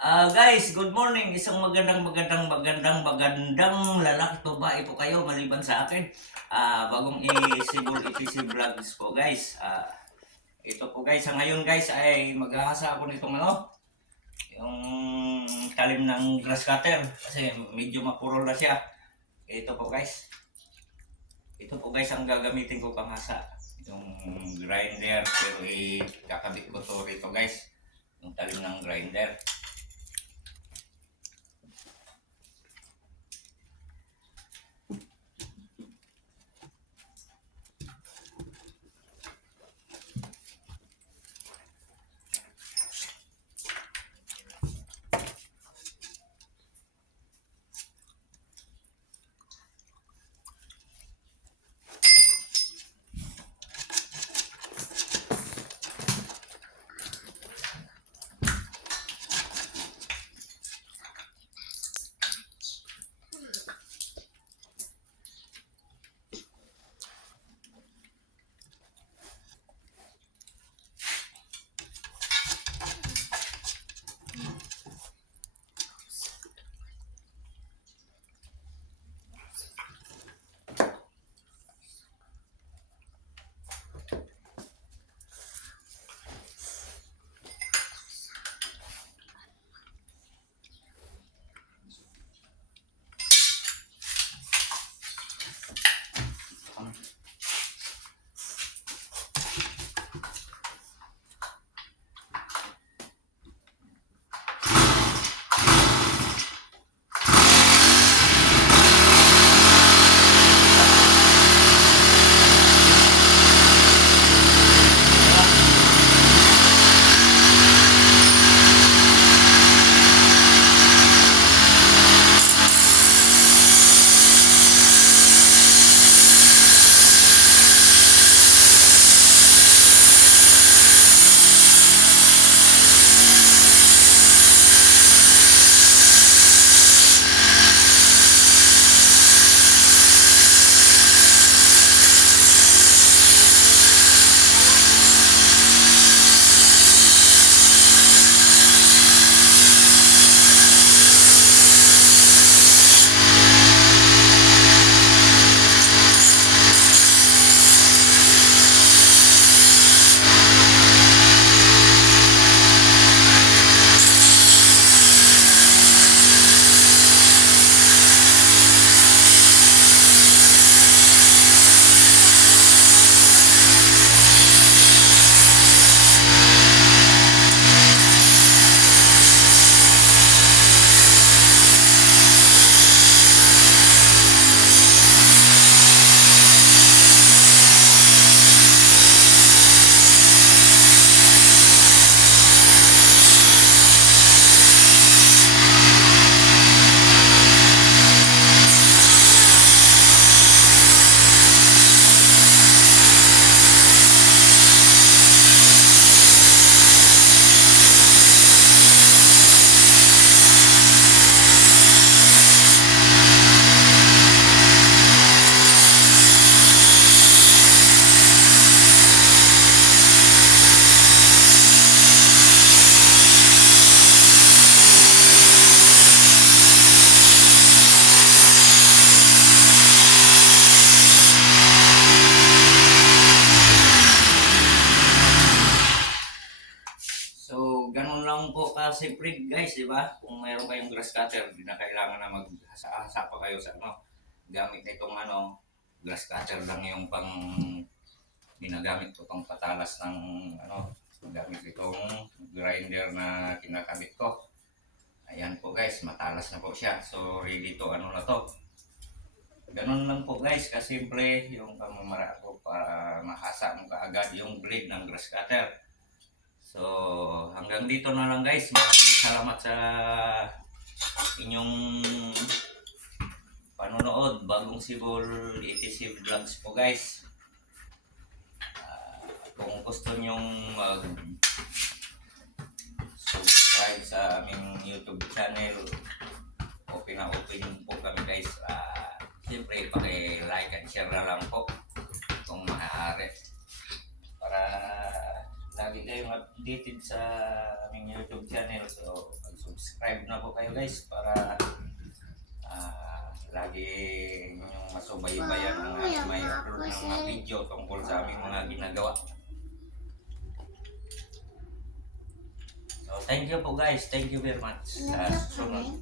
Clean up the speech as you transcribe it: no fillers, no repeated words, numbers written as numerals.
Guys, good morning. Isang magandang lalaki babae po kayo maliban sa akin. Bagong i-Sibol ETC Vlogs po guys. Ito po guys, sa ngayon guys ay maghahasa ako nitong yung talim ng grass cutter kasi medyo mapurol na siya. Ito po guys. Ito po guys ang gagamitin ko panghasa. Yung grinder pero kakabit ko to rito guys. Yung talim ng grinder. Ganun lang po kasimple guys, di ba? Kung mayroon kayong grass cutter, hindi na kailangan na maghasa pa kayo sa gamit nitong grass cutter lang yung ginagamit ko pang patalas ng gamit itong grinder na kinakabit ko. Ayan po guys, matalas na po siya. So ready to na to. Ganun lang po guys, kasimple yung pamamara ko para mahasa mo kaagad yung blade ng grass cutter. So, hanggang dito na lang guys. Maraming salamat sa inyong panonood. Bagong Sibol ETC Vlogs po guys. Kung gusto nyong mag-subscribe sa aming YouTube channel, open na open po kami guys. Siyempre, paki-like and share na lang po kung maaari. Para lagi kayong updated sa aming YouTube channel. So, mag-subscribe mag-subscribe na po kayo guys para lagi yung masubaybayan ang may upload ng mga video tungkol sa aming mga ginagawa. So thank you po guys, thank you very much. Sa susunod